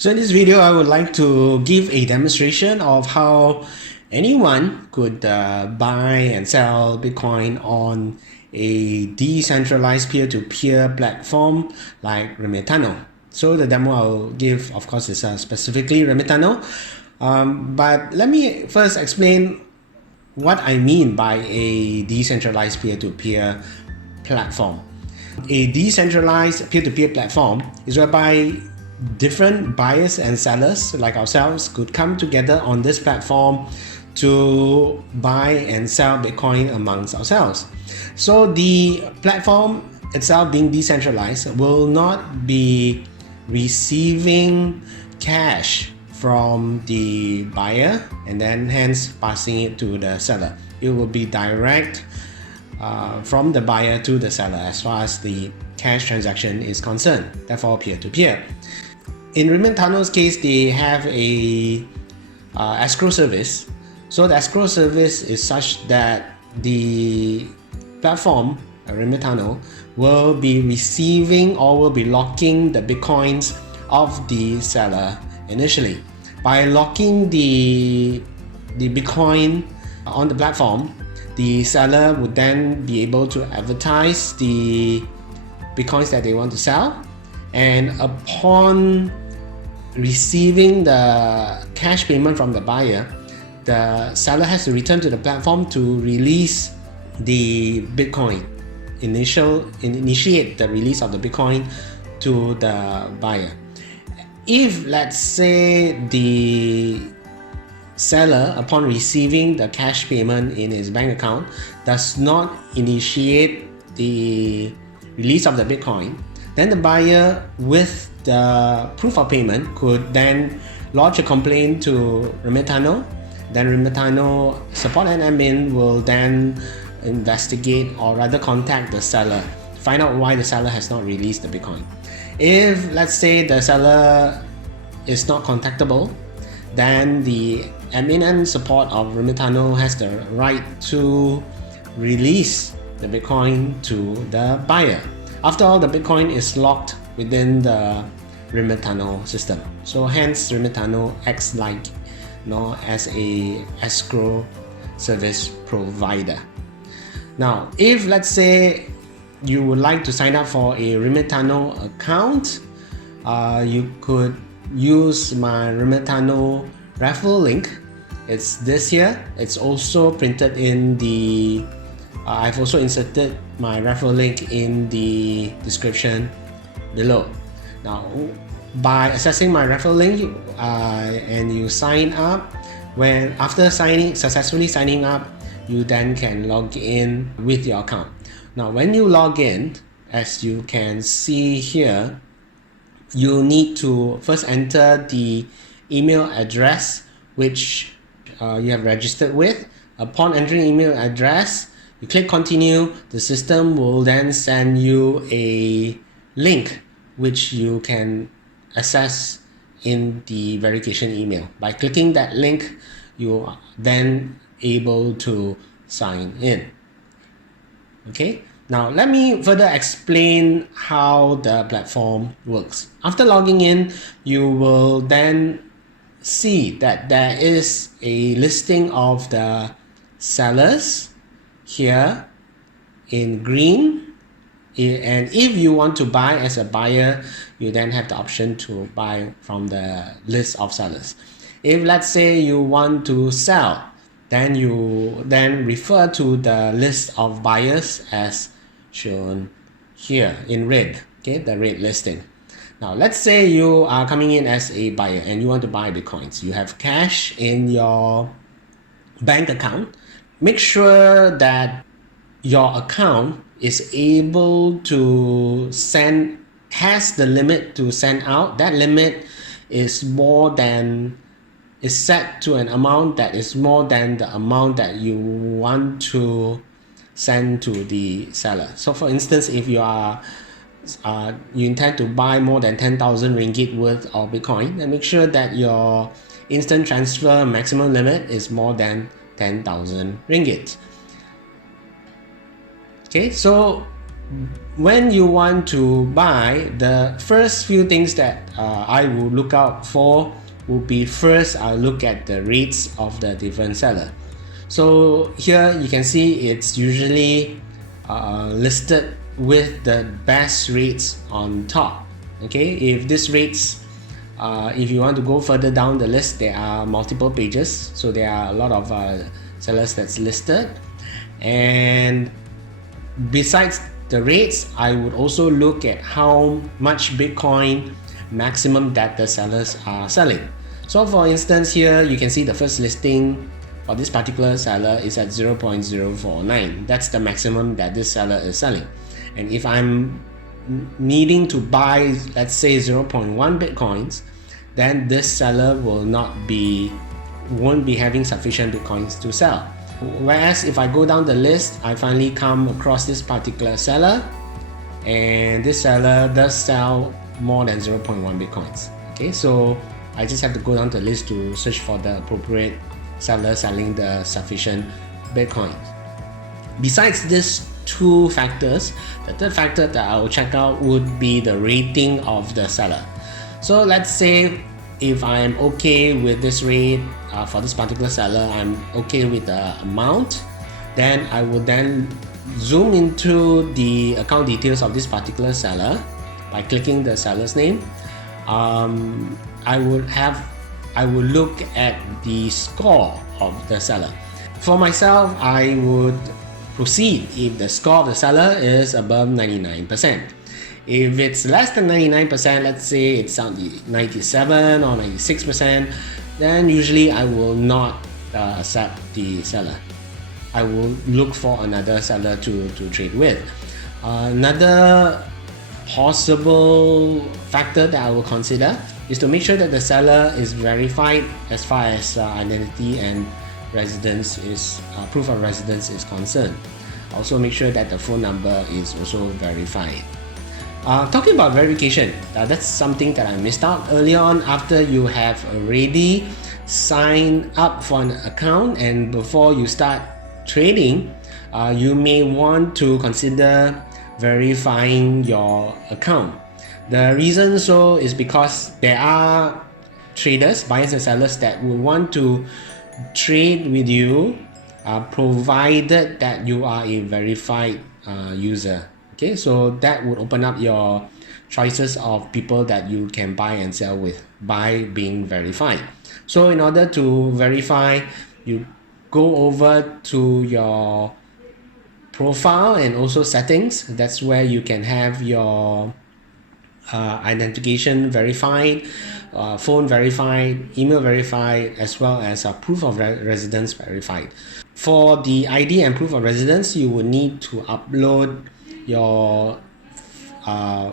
So in this video, I would like to give a demonstration of how anyone could buy and sell Bitcoin on a decentralized peer-to-peer platform like Remitano. So the demo I'll give, of course, is specifically Remitano. But let me first explain what I mean by a decentralized peer-to-peer platform. A decentralized peer-to-peer platform is whereby different buyers and sellers like ourselves could come together on this platform to buy and sell Bitcoin amongst ourselves. So the platform itself, being decentralized, will not be receiving cash from the buyer and then hence passing it to the seller. It will be direct from the buyer to the seller as far as the cash transaction is concerned, therefore peer-to-peer. In Remitano's case, they have a escrow service. So the escrow service is such that the platform, Remitano, will be receiving or will be locking the Bitcoins of the seller initially. By locking the Bitcoin on the platform, the seller would then be able to advertise the Bitcoins that they want to sell, and upon receiving the cash payment from the buyer, the seller has to return to the platform to release the Bitcoin, initiate the release of the Bitcoin to the buyer. If, let's say, the seller, upon receiving the cash payment in his bank account, does not initiate the release of the Bitcoin, then the buyer with the proof of payment could then lodge a complaint to Remitano. Then Remitano support and admin will then investigate, or rather contact the seller, find out why the seller has not released the Bitcoin. If, let's say, the seller is not contactable, then the admin and support of Remitano has the right to release the Bitcoin to the buyer. After all, the Bitcoin is locked within the Remitano system. So hence Remitano acts like as a escrow service provider. Now, if, let's say, you would like to sign up for a Remitano account, you could use my Remitano referral link. It's this here. It's also printed in the I've also inserted my referral link in the description below. Now, by accessing my referral link and you sign up, after successfully signing up, you then can log in with your account. Now, when you log in, as you can see here, you need to first enter the email address which you have registered with. Upon entering email address, you click continue. The system will then send you a link which you can access in the verification email. By clicking that link, you are then able to sign in. Okay, now let me further explain how the platform works. After logging in, you will then see that there is a listing of the sellers here in green, and if you want to buy as a buyer, you then have the option to buy from the list of sellers. If, let's say, you want to sell, then you then refer to the list of buyers as shown here in red, okay, the red listing. Now, let's say you are coming in as a buyer and you want to buy Bitcoins. You have cash in your bank account. Make sure that your account is able to has the limit to send out. That limit is set to an amount that is more than the amount that you want to send to the seller. So for instance, if you intend to buy more than 10,000 ringgit worth of Bitcoin, then make sure that your instant transfer maximum limit is more than 10,000 ringgit. Okay, so when you want to buy, the first few things that I will look out for will be, first I'll look at the rates of the different seller. So here you can see it's usually listed with the best rates on top. Okay, if this rates, if you want to go further down the list, there are multiple pages, so there are a lot of sellers that's listed. And besides the rates, I would also look at how much Bitcoin maximum that the sellers are selling. So for instance, here you can see the first listing for this particular seller is at 0.049. That's the maximum that this seller is selling. And if I'm needing to buy, let's say 0.1 Bitcoins, then this seller won't be having sufficient Bitcoins to sell. Whereas if I go down the list, I finally come across this particular seller, and this seller does sell more than 0.1 Bitcoins. Okay, so I just have to go down the list to search for the appropriate seller selling the sufficient Bitcoin. Besides these two factors, the third factor that I will check out would be the rating of the seller. So let's say if I am okay with this rate for this particular seller, I'm okay with the amount, then I will then zoom into the account details of this particular seller by clicking the seller's name. I would look at the score of the seller. For myself, I would proceed if the score of the seller is above 99%. If it's less than 99%, let's say it's 97 or 96%, then usually I will not accept the seller. I will look for another seller to trade with. Another possible factor that I will consider is to make sure that the seller is verified as far as identity and residence is proof of residence is concerned. Also make sure that the phone number is also verified. Talking about verification, that's something that I missed out early on. After you have already signed up for an account and before you start trading, you may want to consider verifying your account. The reason so is because there are traders, buyers and sellers, that will want to trade with you provided that you are a verified user. Okay, so that would open up your choices of people that you can buy and sell with by being verified. So in order to verify, you go over to your profile and also settings. That's where you can have your identification verified, phone verified, email verified, as well as a proof of residence verified. For the ID and proof of residence, you would need to upload your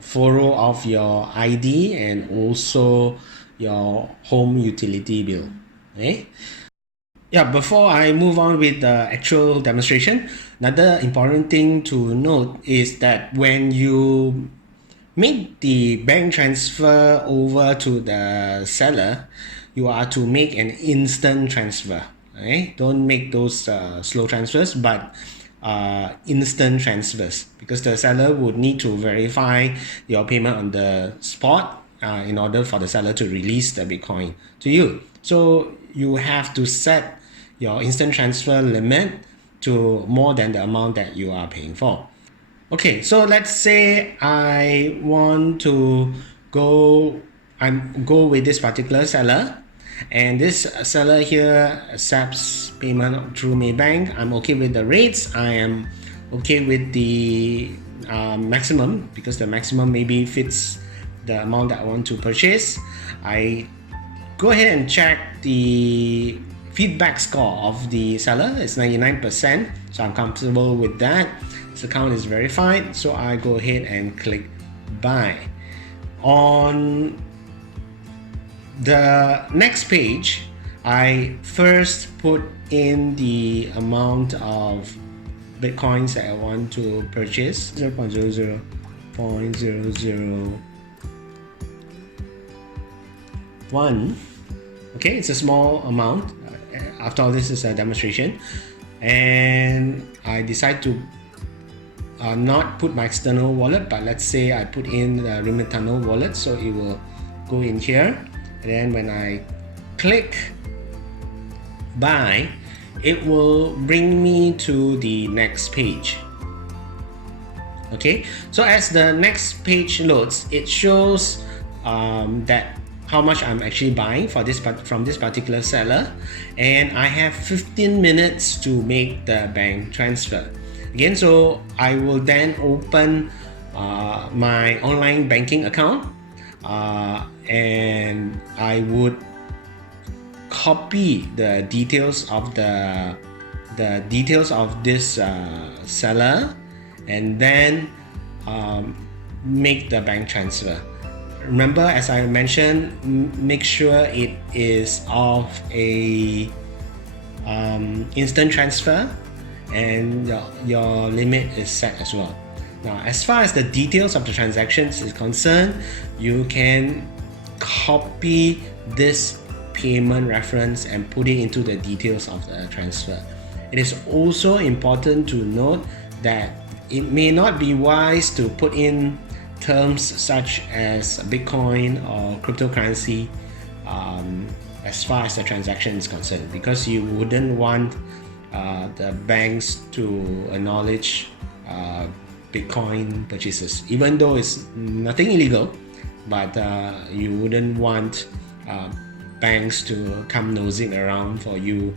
photo of your ID and also your home utility bill. Okay? Yeah, before I move on with the actual demonstration, another important thing to note is that when you make the bank transfer over to the seller, you are to make an instant transfer. Okay? Don't make those slow transfers, but instant transfers, because the seller would need to verify your payment on the spot in order for the seller to release the Bitcoin to you. So you have to set your instant transfer limit to more than the amount that you are paying for. Okay, so let's say I want to go with this particular seller, and this seller here accepts payment through Maybank. I'm okay with the rates. I am okay with the maximum, because the maximum maybe fits the amount that I want to purchase. I go ahead and check the feedback score of the seller. It's 99%, so I'm comfortable with that. This account is verified, so I go ahead and click buy. On the next page, I first put in the amount of Bitcoins that I want to purchase, 0.000.001. Okay, it's a small amount. After all, this is a demonstration, and I decide to not put my external wallet, but let's say I put in the Remitano wallet, so it will go in here, and then when I click buy, it will bring me to the next page. Okay, so as the next page loads, it shows that how much I'm actually buying for this from this particular seller, and I have 15 minutes to make the bank transfer. Again, so I will then open my online banking account, and I would copy the details of this seller, and then make the bank transfer. Remember, as I mentioned, make sure it is of a instant transfer, and your limit is set as well. Now, as far as the details of the transactions is concerned, you can copy this payment reference and put it into the details of the transfer. It is also important to note that it may not be wise to put in terms such as Bitcoin or cryptocurrency as far as the transaction is concerned, because you wouldn't want the banks to acknowledge Bitcoin purchases, even though it's nothing illegal, but you wouldn't want banks to come nosing around for you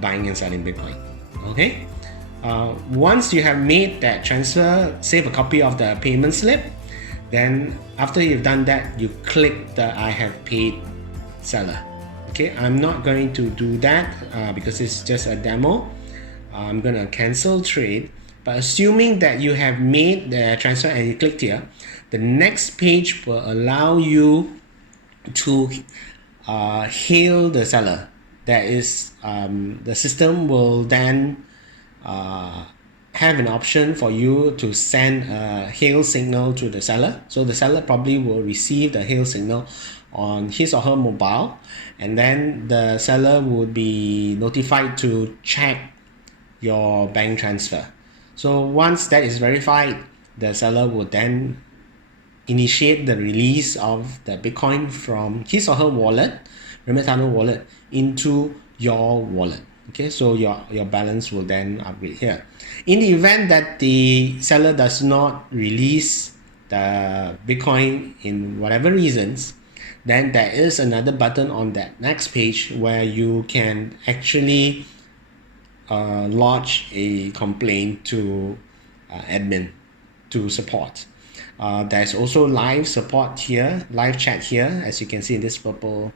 buying and selling Bitcoin. Okay, once you have made that transfer, save a copy of the payment slip. Then after you've done that, you click the I have paid seller. Okay, I'm not going to do that because it's just a demo. I'm gonna cancel trade. But assuming that you have made the transfer and you clicked here, the next page will allow you to hail the seller. That is, the system will then have an option for you to send a hail signal to the seller. So the seller probably will receive the hail signal on his or her mobile, and then the seller would be notified to check your bank transfer. So once that is verified, the seller would then initiate the release of the Bitcoin from his or her wallet, Remitano wallet, into your wallet. Okay, so your balance will then upgrade here. In the event that the seller does not release the Bitcoin in whatever reasons, then there is another button on that next page where you can actually lodge a complaint to admin, to support. There's also live support here, live chat here, as you can see in this purple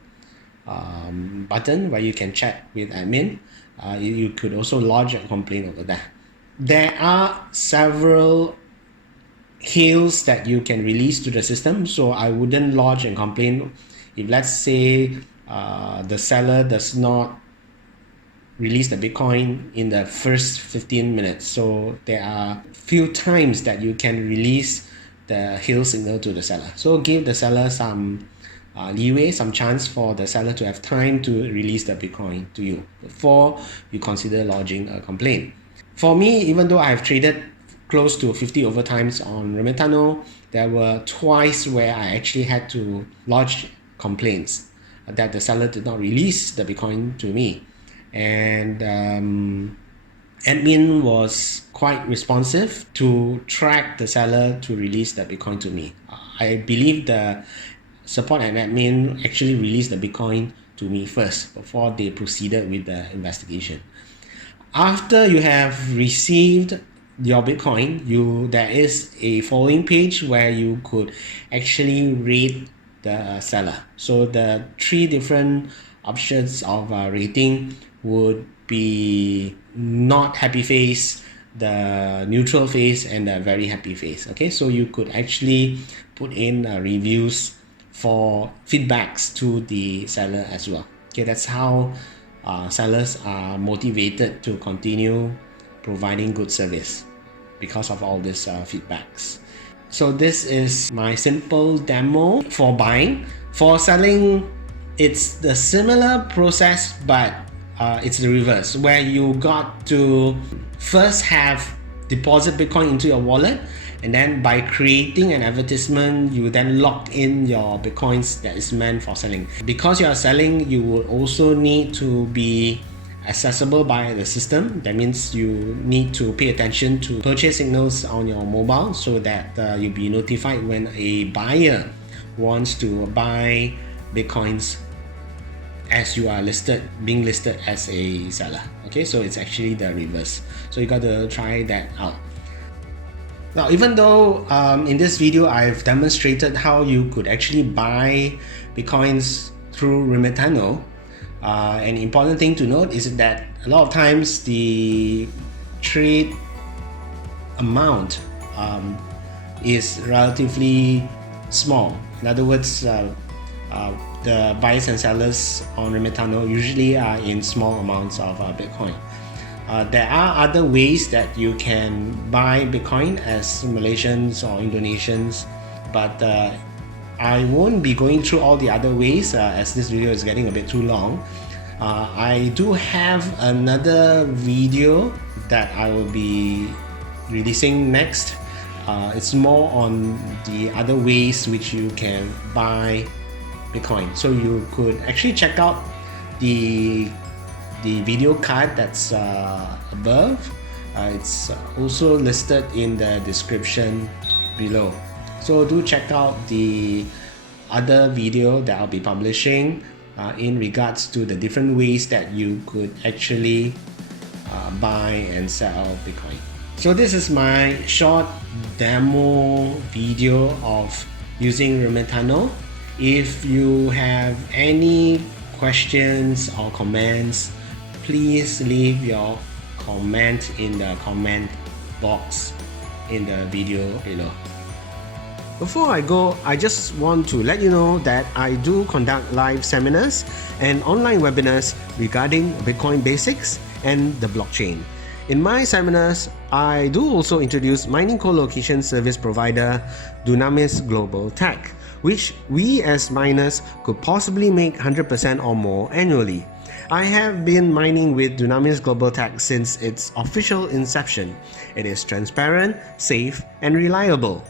button where you can chat with admin. You could also lodge a complaint over there. There are several hails that you can release to the system, so I wouldn't lodge a complaint if, let's say, the seller does not release the Bitcoin in the first 15 minutes. So there are few times that you can release the hail signal to the seller. So give the seller some leeway, some chance for the seller to have time to release the Bitcoin to you before you consider lodging a complaint. For me, even though I have traded close to 50 overtimes on Remitano, there were twice where I actually had to lodge complaints that the seller did not release the Bitcoin to me. And admin was quite responsive to track the seller to release the Bitcoin to me. I believe the support and admin actually released the Bitcoin to me first before they proceeded with the investigation. After you have received your Bitcoin, there is a following page where you could actually rate the seller. So the three different options of rating would be not happy face, the neutral face, and the very happy face. Okay, so you could actually put in reviews for feedbacks to the seller as well. Okay, that's how sellers are motivated to continue providing good service because of all these feedbacks. So this is my simple demo for buying. For selling, it's the similar process, but it's the reverse, where you got to first have deposit Bitcoin into your wallet, and then by creating an advertisement, you then lock in your Bitcoins that is meant for selling. Because you are selling, you will also need to be accessible by the system. That means you need to pay attention to purchase signals on your mobile so that you'll be notified when a buyer wants to buy Bitcoins as you are being listed as a seller. Okay, so it's actually the reverse. So you got to try that out. Now, even though in this video I've demonstrated how you could actually buy Bitcoins through Remitano, an important thing to note is that a lot of times the trade amount is relatively small. In other words, the buyers and sellers on Remitano usually are in small amounts of Bitcoin. There are other ways that you can buy Bitcoin as Malaysians or Indonesians, but I won't be going through all the other ways as this video is getting a bit too long. I do have another video that I will be releasing next. It's more on the other ways which you can buy Bitcoin. So you could actually check out the video card that's above. It's also listed in the description below. So do check out the other video that I'll be publishing in regards to the different ways that you could actually buy and sell Bitcoin. So this is my short demo video of using Remitano. If you have any questions or comments, please leave your comment in the comment box in the video below. Before I go, I just want to let you know that I do conduct live seminars and online webinars regarding Bitcoin basics and the blockchain. In my seminars, I do also introduce mining co-location service provider Dunamis Global Tech, which we as miners could possibly make 100% or more annually. I have been mining with Dunamis Global Tech since its official inception. It is transparent, safe, and reliable.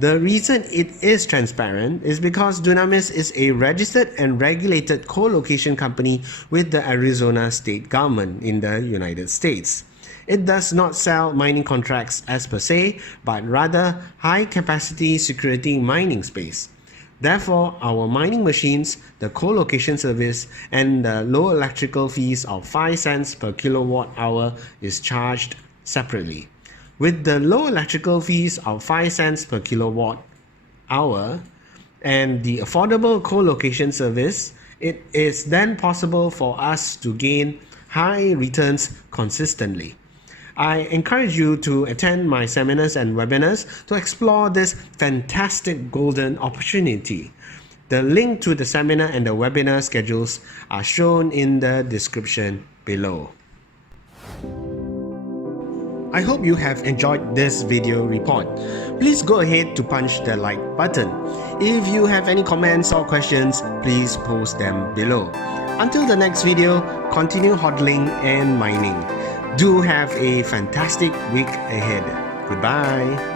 The reason it is transparent is because Dunamis is a registered and regulated co-location company with the Arizona state government in the United States. It does not sell mining contracts as per se, but rather high-capacity security mining space. Therefore, our mining machines, the co-location service, and the low electrical fees of 5 cents per kilowatt hour is charged separately. With the low electrical fees of 5 cents per kilowatt hour and the affordable co-location service, it is then possible for us to gain high returns consistently. I encourage you to attend my seminars and webinars to explore this fantastic golden opportunity. The link to the seminar and the webinar schedules are shown in the description below. I hope you have enjoyed this video report. Please go ahead to punch the like button. If you have any comments or questions, please post them below. Until the next video, continue hodling and mining. Do have a fantastic week ahead. Goodbye.